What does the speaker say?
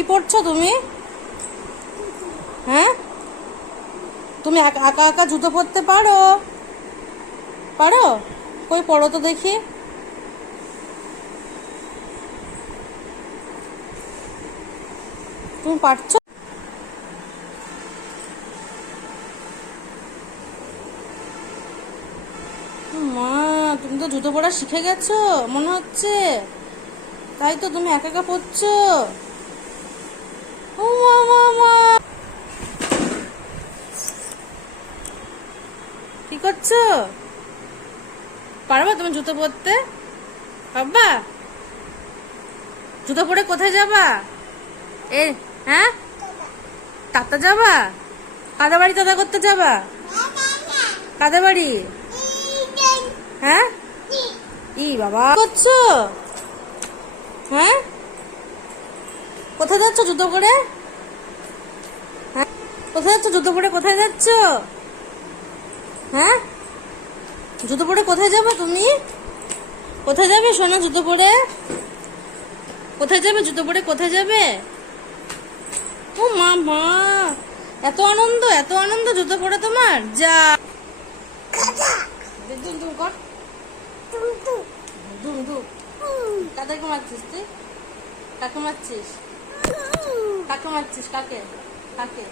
কি পড়ছো তুমি? হ্যাঁ? তুমি একা একা জুতো পরতে পারো। পারো? কই পড়ো তো দেখি। তুমি পারছ? মা, তুমি তো জুতো পরা শিখে গেছো, মনে হচ্ছে। তাই তো তুমি একা একা পড়ছো ও মা মা মা কি করছ? পারবা তুমি জুতো পরতে? পারবা? জুতো পরে কোথায় যাবা? এ হ্যাঁ? তাতা যাবা? কাদা বাড়ি দাদা করতে যাবা? কাদা বাড়ি? হ্যাঁ? ই বাবা। করছ? হ্যাঁ? কোথায় যাচ্ছ জুতো করে হ্যাঁ? কোথায় যাচ্ছ জুতো পরে? কোথায় যাচ্ছ? হ্যাঁ? জুতো পরে কোথায় যাবে তুমি? কোথায় যাবে? সোনা জুতো পরে। কোথায় যাবে? জুতো পরে কোথায় যাবে? ও মা মা এত আনন্দ এত আনন্দ জুতো পরে তোমার? যা। দুম দুম কর। দুম দুম। কাদেরকে মারছিস তুই? কাকে মারছিস? কাকে মারছিস? কাকে? কাকে?